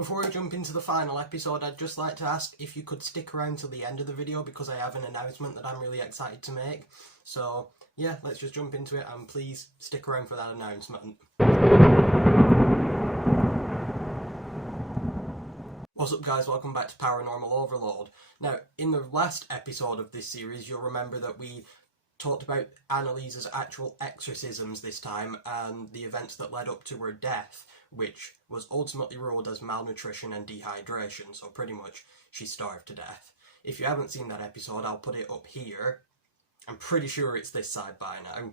Before we jump into the final episode, I'd just like to ask if you could stick around till the end of the video because I have an announcement that I'm really excited to make. So yeah, let's just jump into it and please stick around for that announcement. What's up guys, welcome back to Paranormal Overload. Now, in the last episode of this series, you'll remember that we talked about Anneliese's actual exorcisms this time and the events that led up to her death, which was ultimately ruled as malnutrition and dehydration, so pretty much she starved to death. If you haven't seen that episode, I'll put it up here. I'm pretty sure it's this side by now.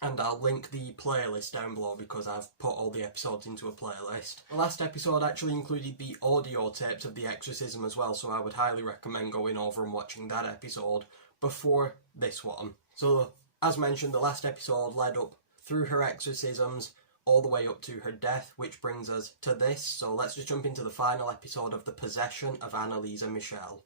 And I'll link the playlist down below because I've put all the episodes into a playlist. The last episode actually included the audio tapes of the exorcism as well, so I would highly recommend going over and watching that episode before this one. So, as mentioned, the last episode led up through her exorcisms all the way up to her death, which brings us to this. So let's just jump into the final episode of the Possession of Anneliese Michel.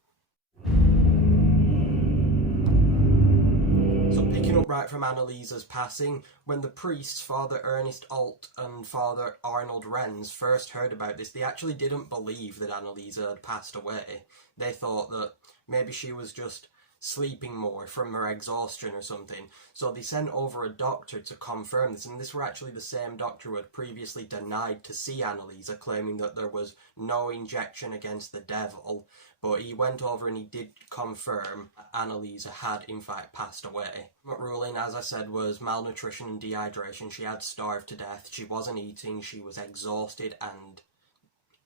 So picking up right from Anneliese's passing, when the priests, Father Ernest Alt and Father Arnold Renz, first heard about this, they actually didn't believe that Anneliese had passed away. They thought that maybe she was just sleeping more from her exhaustion or something. So they sent over a doctor to confirm this, and this were actually the same doctor who had previously denied to see Anneliese, claiming that there was no injection against the devil. But he went over and he did confirm Anneliese had in fact passed away. The ruling, as I said, was malnutrition and dehydration. She had starved to death. She wasn't eating. She was exhausted and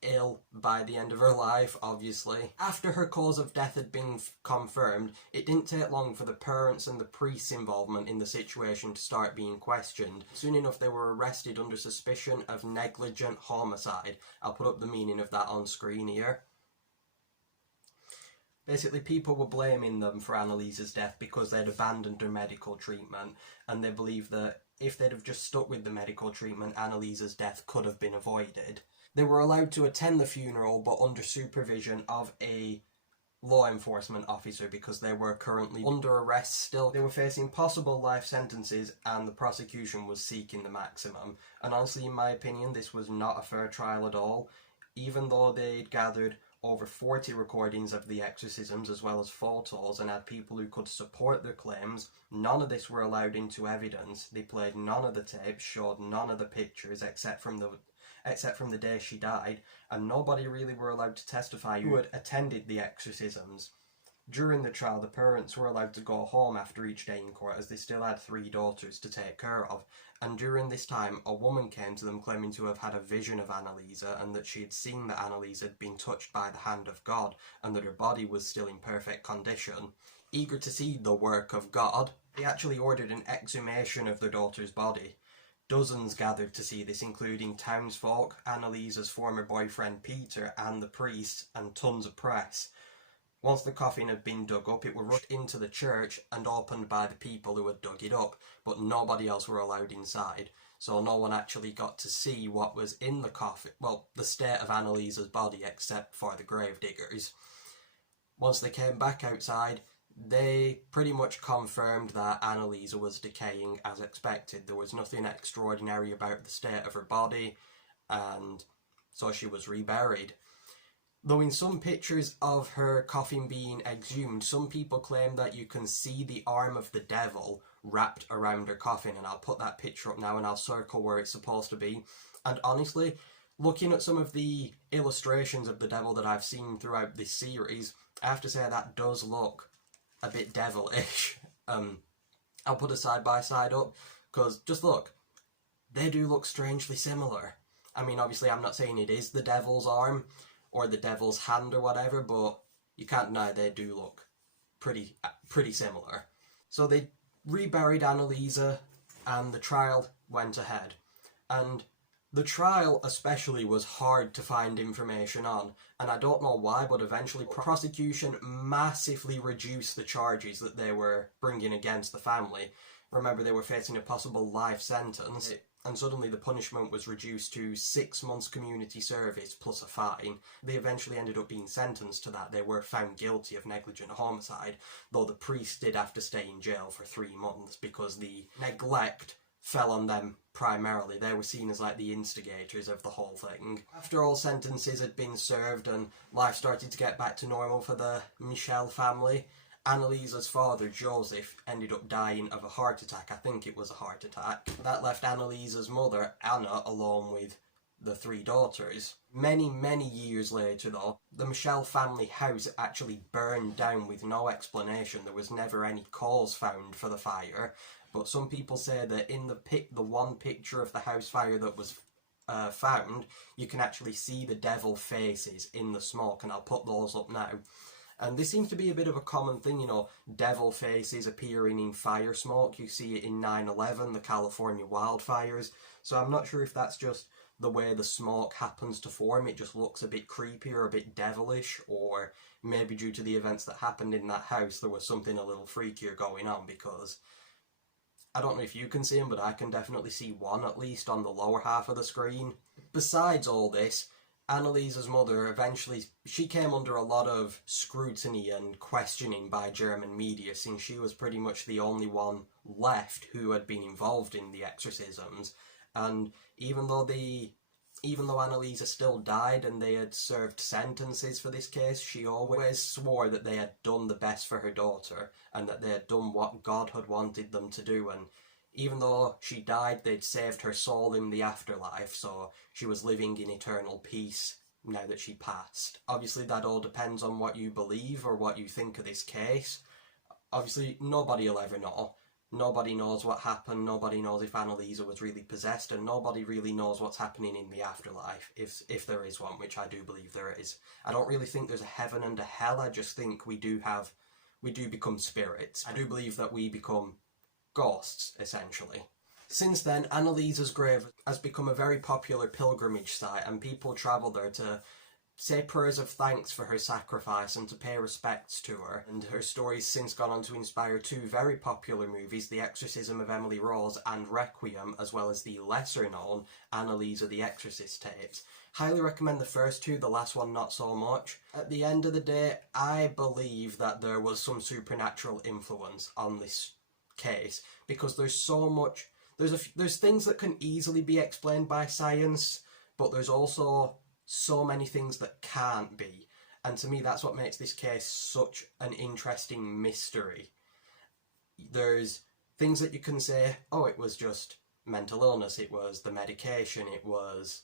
ill by the end of her life, obviously. After her cause of death had been confirmed, it didn't take long for the parents and the priests' involvement in the situation to start being questioned. Soon enough they were arrested under suspicion of negligent homicide. I'll put up the meaning of that on screen here. Basically, people were blaming them for Anneliese's death because they'd abandoned her medical treatment, and they believed that if they'd have just stuck with the medical treatment, Anneliese's death could have been avoided. They were allowed to attend the funeral, but under supervision of a law enforcement officer because they were currently under arrest still. They were facing possible life sentences and the prosecution was seeking the maximum. And honestly, in my opinion, this was not a fair trial at all. Even though they'd gathered over 40 recordings of the exorcisms as well as photos and had people who could support their claims, none of this were allowed into evidence. They played none of the tapes, showed none of the pictures except from the day she died, and nobody really were allowed to testify who had attended the exorcisms. During the trial, the parents were allowed to go home after each day in court as they still had 3 daughters to take care of, and during this time a woman came to them claiming to have had a vision of Anneliese and that she had seen that Anneliese had been touched by the hand of God and that her body was still in perfect condition. Eager to see the work of God, they actually ordered an exhumation of their daughter's body. Dozens gathered to see this, including townsfolk, Anneliese's former boyfriend Peter, and the priest, and tons of press. Once the coffin had been dug up, it was rushed into the church and opened by the people who had dug it up, but nobody else were allowed inside, so no one actually got to see what was in the coffin, well, the state of Anneliese's body, except for the grave diggers. Once they came back outside, they pretty much confirmed that Anneliese was decaying as expected. There was nothing extraordinary about the state of her body, and so she was reburied. Though in some pictures of her coffin being exhumed, some people claim that you can see the arm of the devil wrapped around her coffin, and I'll put that picture up now and I'll circle where it's supposed to be. And honestly, looking at some of the illustrations of the devil that I've seen throughout this series, I have to say that does look a bit devilish. I'll put a side-by-side up, because just look, they do look strangely similar. I mean, obviously I'm not saying it is the devil's arm, or the devil's hand or whatever, but you can't deny they do look pretty similar. So they reburied Anneliese, and the trial went ahead. And the trial especially was hard to find information on, and I don't know why, but eventually prosecution massively reduced the charges that they were bringing against the family. Remember, they were facing a possible life sentence, and suddenly the punishment was reduced to 6 months community service plus a fine. They eventually ended up being sentenced to that. They were found guilty of negligent homicide, though the priest did have to stay in jail for 3 months because the neglect fell on them primarily. They were seen as like the instigators of the whole thing. After all sentences had been served and life started to get back to normal for the Michel family, Anneliese's father, Joseph, ended up dying of a heart attack. I think it was a heart attack. That left Anneliese's mother, Anna, alone with the 3 daughters. Many, many years later though, the Michel family house actually burned down with no explanation. There was never any cause found for the fire, but some people say that in the one picture of the house fire that was found, you can actually see the devil faces in the smoke, and I'll put those up now. And this seems to be a bit of a common thing, you know, devil faces appearing in fire smoke. You see it in 9/11, the California wildfires. So I'm not sure if that's just the way the smoke happens to form. It just looks a bit creepy or a bit devilish, or maybe due to the events that happened in that house, there was something a little freakier going on, because I don't know if you can see them, but I can definitely see one at least on the lower half of the screen. Besides all this, Anneliese's mother eventually, she came under a lot of scrutiny and questioning by German media, since she was pretty much the only one left who had been involved in the exorcisms. And even though Anneliese still died and they had served sentences for this case, she always swore that they had done the best for her daughter and that they had done what God had wanted them to do. And even though she died, they'd saved her soul in the afterlife, so she was living in eternal peace now that she passed. Obviously that all depends on what you believe or what you think of this case. Obviously nobody will ever know. Nobody knows what happened, nobody knows if Anneliese was really possessed, and nobody really knows what's happening in the afterlife, if there is one, which I do believe there is. I don't really think there's a heaven and a hell, I just think we do become spirits. I do believe that we become ghosts, essentially. Since then, Anneliese's grave has become a very popular pilgrimage site, and people travel there to say prayers of thanks for her sacrifice and to pay respects to her. And her story's since gone on to inspire 2 very popular movies, The Exorcism of Emily Rose and Requiem, as well as the lesser known Anneliese the Exorcist tapes. Highly recommend the first 2, the last one not so much. At the end of the day, I believe that there was some supernatural influence on this case, because there's so much, there's things that can easily be explained by science, but there's also so many things that can't be, and to me that's what makes this case such an interesting mystery. There's things that you can say, oh, it was just mental illness, it was the medication, it was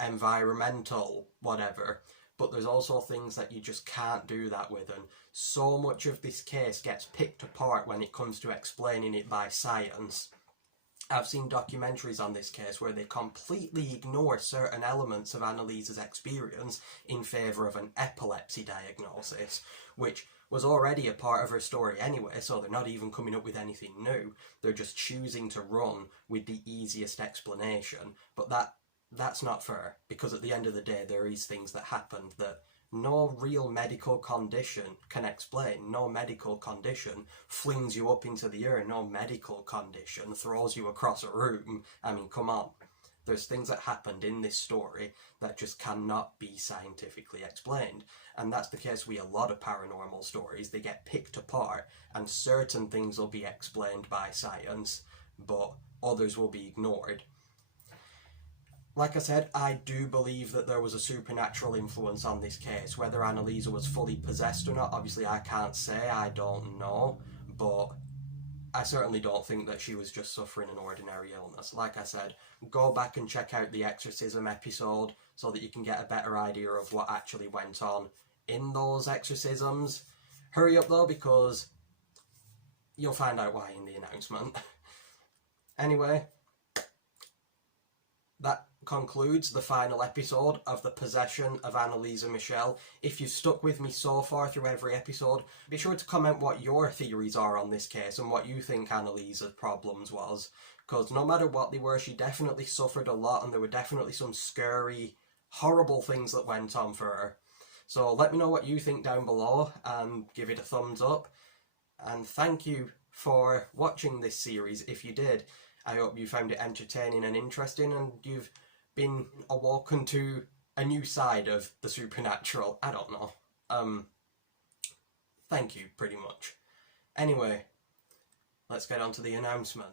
environmental, whatever, but there's also things that you just can't do that with, and so much of this case gets picked apart when it comes to explaining it by science. I've seen documentaries on this case where they completely ignore certain elements of Anneliese's experience in favour of an epilepsy diagnosis, which was already a part of her story anyway, so they're not even coming up with anything new. They're just choosing to run with the easiest explanation, but that's not fair, because at the end of the day there is things that happened that no real medical condition can explain. No medical condition flings you up into the air. No medical condition throws you across a room. I mean, come on. There's things that happened in this story that just cannot be scientifically explained. And that's the case with a lot of paranormal stories. They get picked apart and certain things will be explained by science, but others will be ignored. Like I said, I do believe that there was a supernatural influence on this case. Whether Anneliese was fully possessed or not, obviously I can't say, I don't know, but I certainly don't think that she was just suffering an ordinary illness. Like I said, go back and check out the exorcism episode so that you can get a better idea of what actually went on in those exorcisms. Hurry up though, because you'll find out why in the announcement. Anyway, that concludes the final episode of the Possession of Anneliese Michel. If you've stuck with me so far through every episode, be sure to comment what your theories are on this case and what you think Anneliese's problems was, because no matter what they were, she definitely suffered a lot and there were definitely some scary, horrible things that went on for her. So let me know what you think down below and give it a thumbs up, and thank you for watching this series if you did. I hope you found it entertaining and interesting and you've been awoken to a new side of the supernatural. I don't know. Thank you, pretty much. Anyway, let's get on to the announcement.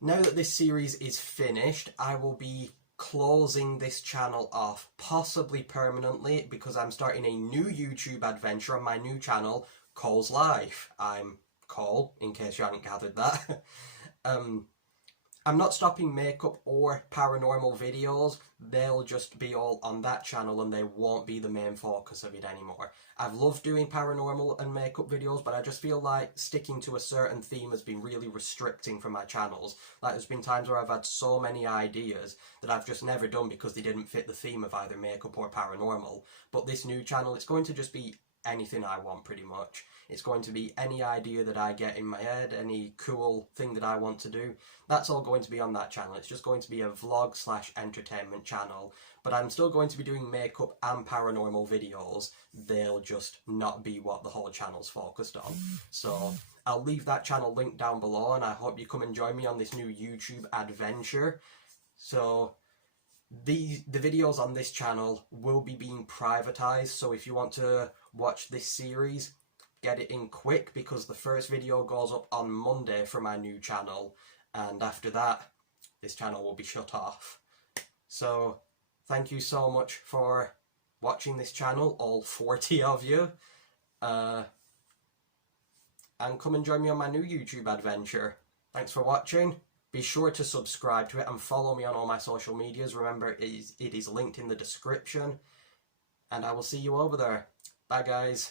Now that this series is finished, I will be closing this channel off, possibly permanently, because I'm starting a new YouTube adventure on my new channel, Cole's Life. I'm Cole, in case you haven't gathered that. I'm not stopping makeup or paranormal videos. They'll just be all on that channel and they won't be the main focus of it anymore. I've loved doing paranormal and makeup videos, but I just feel like sticking to a certain theme has been really restricting for my channels. Like, there's been times where I've had so many ideas that I've just never done because they didn't fit the theme of either makeup or paranormal. But this new channel, it's going to just be anything I want, pretty much. It's going to be any idea that I get in my head, any cool thing that I want to do. That's all going to be on that channel. It's just going to be a vlog / entertainment channel. But I'm still going to be doing makeup and paranormal videos. They'll just not be what the whole channel's focused on. So I'll leave that channel linked down below, and I hope you come and join me on this new YouTube adventure. So the videos on this channel will be being privatized, so if you want to watch this series, get it in quick, because the first video goes up on Monday for my new channel, and after that this channel will be shut off. So thank you so much for watching this channel, all 40 of you, and come and join me on my new YouTube adventure. Thanks for watching. Be sure to subscribe to it and follow me on all my social medias. Remember, it is linked in the description. And I will see you over there. Bye, guys.